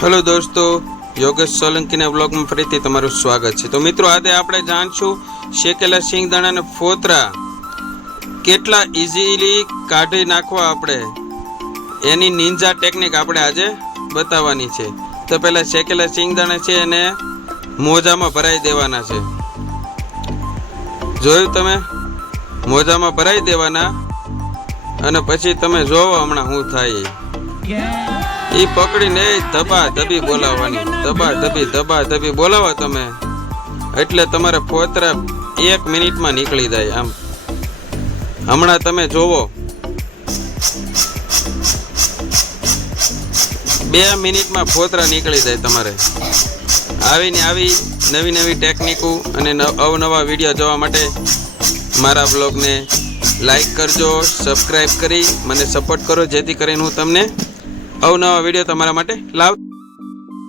Hello दोस्तों, Yogesh Solanki vlog में फरीथी तमारुं स्वागत है। तो मित्रों, आज आपणे जाणशुं शेकेला सिंगदाणा ने फोतरा केटला इजीली काढी नाखवा आपणे एनी निंजा टेक्निक आपणे आज बताववानी छे। तो पहला शेकेला सिंगदाणा छे एने मोजामां भराई देवाना छे। जोयुं तमे? मोजामां भराई देवाना अने पछी तमे जोवो हमणां शुं थाय। ई पकड़ीने धबा धबी बोलावવાની, धबा धबी बोलाવો તમે એટલે તમારે ફોતરા 1 મિનિટમાં નીકળી જાય। આમ હમણાં તમે જોવો 2 મિનિટમાં ફોતરા નીકળી જાય તમારે। આવીને આવી નવી નવી ટેકનિકો અને અવનવા વિડીયો જોવા માટે મારા બ્લોગને લાઈક કરજો, સબસ્ક્રાઇબ કરી મને સપોર્ટ કરો, જેથી કરીને હું તમને અવનવા વિડીયો તમારા માટે લાવ